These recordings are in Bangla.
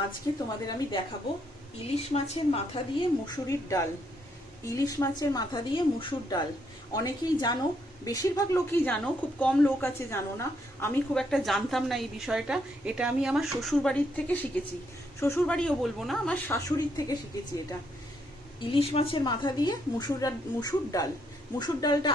আজকে তোমাদের আমি দেখাবো ইলিশ মাছের মাথা দিয়ে মুসুরির ডাল। ইলিশ মাছের মাথা দিয়ে মুসুর ডাল অনেকেই জানো, বেশিরভাগ লোকই জানো, খুব কম লোক আছে জানো না। আমি খুব একটা জানতাম না এই বিষয়টা। এটা আমি আমার শ্বশুর বাড়ির থেকে শিখেছি। শ্বশুর বাড়িও বলবো না, আমার শাশুড়ির থেকে শিখেছি এটা। ইলিশ মাছের মাথা দিয়ে মুসুর ডাল। মুসুর ডালটা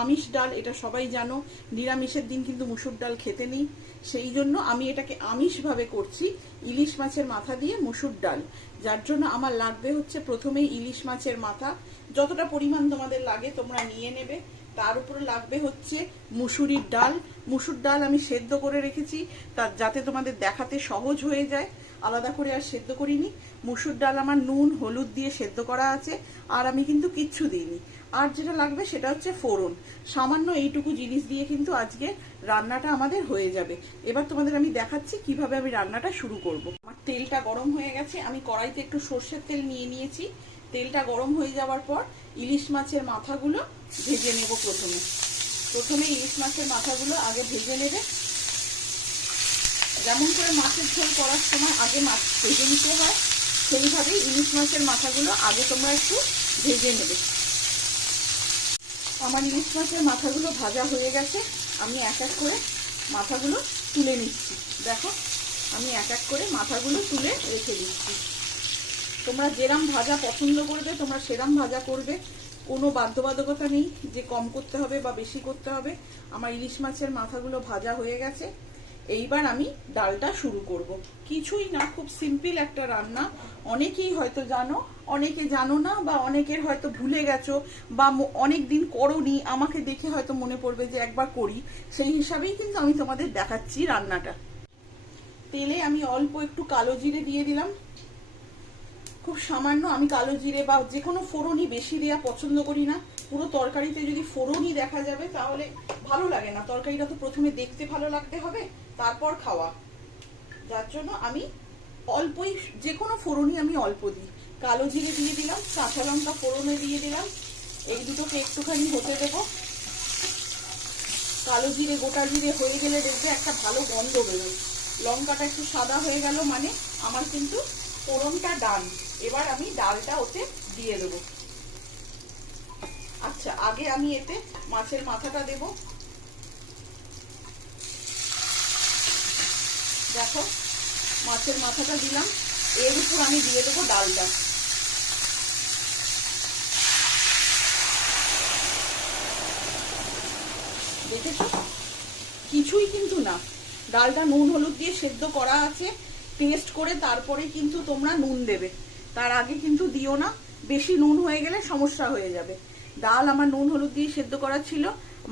আমিষ ডাল, এটা সবাই জানো। নিরামিষের দিন কিন্তু মুসুর ডাল খেতে নেই, সেই জন্য আমি এটাকে আমিষভাবে করছি। ইলিশ মাছের মাথা দিয়ে মুসুর ডাল, যার জন্য আমার লাগবে হচ্ছে প্রথমেই ইলিশ মাছের মাথা, যতটা পরিমাণ তোমাদের লাগে তোমরা নিয়ে নেবে। তার উপরে লাগবে হচ্ছে মুসুরির ডাল। মুসুর ডাল আমি সেদ্ধ করে রেখেছি, তার যাতে তোমাদের দেখাতে সহজ হয়ে যায়, আলাদা করে আর সেদ্ধ করিনি। মুসুর ডাল আমার নুন হলুদ দিয়ে সেদ্ধ করা আছে, আর আমি কিন্তু কিচ্ছু দিইনি। আর যেটা লাগবে সেটা হচ্ছে ফোড়ন। সামান্য এইটুকু জিনিস দিয়ে কিন্তু আজকে রান্নাটা আমাদের হয়ে যাবে। এবার তোমাদের আমি দেখাচ্ছি কিভাবে আমি রান্নাটা শুরু করব। আমার তেলটা গরম হয়ে গেছে, আমি কড়াইতে একটু সর্ষের তেল নিয়ে নিয়েছি। তেলটা গরম হয়ে যাওয়ার পর ইলিশ মাছের মাথাগুলো ভেজে নেব। প্রথমে ইলিশ মাছের মাথাগুলো আগে ভেজে নেবে। যেমন করে মাছের ঝোল করার সময় আগে মাছ ভেজে নিতে হয়, সেইভাবেই ইলিশ মাছের মাথাগুলো আগে তোমরা একটু ভেজে নেবে। আমার ইলিশ মাছের মাথাগুলো ভাজা হয়ে গেছে, আমি এক এক করে মাথাগুলো তুলে নিচ্ছি। দেখো, আমি এক এক করে মাথাগুলো তুলে রেখে দিচ্ছি। তোমরা যেরাম ভাজা পছন্দ করবে তোমরা সেরাম ভাজা করবে, কোনো বাধ্যবাধকতা নেই যে কম করতে হবে বা বেশি করতে হবে। আমার ইলিশ মাছের মাথাগুলো ভাজা হয়ে গেছে। এইবার আমি ডালটা শুরু করব। কিছুই না, খুব সিম্পল একটা রান্না। অনেকেই হয়তো জানো, অনেকে জানো না, বা অনেকের হয়তো ভুলে গেছো, বা অনেক দিন করোনি, আমাকে দেখে হয়তো মনে পড়বে যে একবার করি। সেই হিসাবেই কিন্তু আমি তোমাদের দেখাচ্ছি রান্নাটা। তেলে আমি অল্প একটু কালো জিরে দিয়ে দিলাম, খুব সামান্য। আমি কালো জিরে বা যে কোনো ফোড়নই বেশি দেওয়া পছন্দ করি না। পুরো তরকারিতে যদি ফোড়নই দেখা যাবে তাহলে ভালো লাগে না। তরকারিটা তো প্রথমে দেখতে ভালো লাগতে হবে, তারপর খাওয়া। যার জন্য আমি অল্পই, যে কোনো ফোড়নই আমি অল্প দিই। কালো জিরে দিয়ে দিলাম, কাঁচা লঙ্কা ফোড়নে দিয়ে দিলাম। এই দুটোকে একটুখানি হতে দেব। কালো জিরে গোটা জিরে হয়ে গেলে দেখবে একটা ভালো গন্ধ বেরোয়। লঙ্কাটা একটু সাদা হয়ে গেল মানে আমার কিন্তু ফোড়নটা ডান। এবার আমি ডালটা ওতে দিয়ে দেব। আচ্ছা, আগে আমি এতে মাছের মাথাটা দেব। দেখো, মাছের মাথাটা দিলাম, এর উপর আমি দিয়ে দেবো ডালটা। দেখেছো, কিছুই কিন্তু না, ডালটা নুন হলুদ দিয়ে সেদ্ধ করা আছে। টেস্ট করে তারপরে কিন্তু তোমরা নুন দেবে, তার আগে কিন্তু দিও না। বেশি নুন হয়ে গেলে সমস্যা হয়ে যাবে। ডাল আমার নুন হলুদ দিয়ে সেদ্ধ করা ছিল,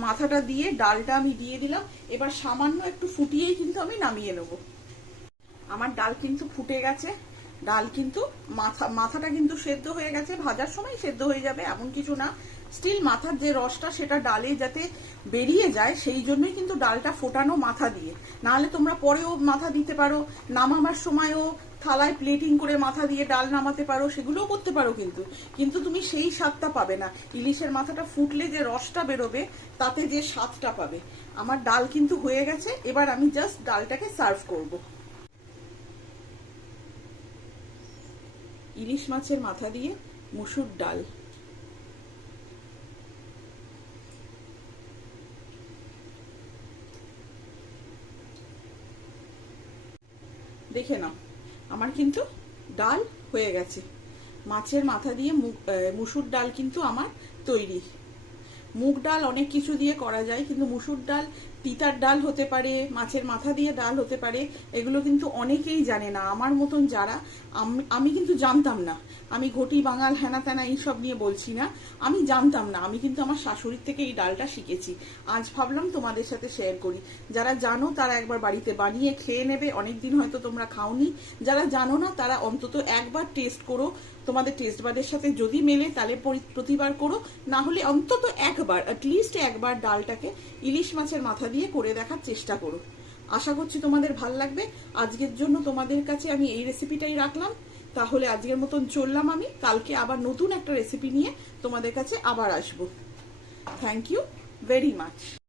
মাথাটা দিয়ে ডালটা আমি দিয়ে দিলাম। এবার সামান্য একটু ফুটিয়েই কিন্তু আমি নামিয়ে নেব। আমার ডাল কিন্তু ফুটে গেছে। ডাল কিন্তু মাথাটা কিন্তু সেদ্ধ হয়ে গেছে, ভাজার সময় সেদ্ধ হয়ে যাবে এমন কিছু না। স্টিল মাথার যে রসটা সেটা ডালে যাতে বেরিয়ে যায়, সেই জন্যই কিন্তু ডালটা ফোটানো মাথা দিয়ে। নাহলে তোমরা পরেও মাথা দিতে পারো, নামাবার সময়ও থালায় প্লেটিং করে মাথা দিয়ে ডাল নামাতে পারো, সেগুলোও করতে পারো। কিন্তু তুমি সেই স্বাদটা পাবে না। ইলিশের মাথাটা ফুটলে যে রসটা বেরোবে তাতে যে স্বাদটা পাবে। আমার ডাল কিন্তু হয়ে গেছে, এবার আমি জাস্ট ডালটাকে সার্ভ করব। ইলিশ মাছের মাথা দিয়ে মুসুর ডাল। দেখে নাও, আমার কিন্তু ডাল হয়ে গেছে। মাছের মাথা দিয়ে মুসুর ডাল কিন্তু আমার তৈরি। মুগ ডাল অনেক কিছু দিয়ে করা যায়, কিন্তু মুসুর ডাল তিতার ডাল হতে পারে, মাছের মাথা দিয়ে ডাল হতে পারে। এগুলো কিন্তু অনেকেই জানে না, আমার মতন যারা। আমি কিন্তু জানতাম না। আমি ঘটি বাঙাল হেনা তেনা এইসব নিয়ে বলছি না, আমি জানতাম না। আমি কিন্তু আমার শাশুড়ির থেকে এই ডালটা শিখেছি। আজ ভাবলাম তোমাদের সাথে শেয়ার করি। যারা জানো তারা একবার বাড়িতে বানিয়ে খেয়ে নেবে, অনেকদিন হয়তো তোমরা খাওনি। যারা জানো না তারা অন্তত একবার টেস্ট করো। তোমাদের টেস্ট বাদের সাথে যদি মেলে তাহলে প্রতিবার করো, না হলে অন্তত একবার, অ্যাটলিস্ট একবার ডালটাকে ইলিশ মাছের মাথা দিয়ে করে দেখার চেষ্টা করো। আশা করছি তোমাদের ভাল লাগবে। আজকের জন্য তোমাদের কাছে আমি এই রেসিপিটাই রাখলাম। তাহলে আজকের মতন চললাম আমি। কালকে আবার নতুন একটা রেসিপি নিয়ে তোমাদের কাছে আবার আসবো। Thank you very much.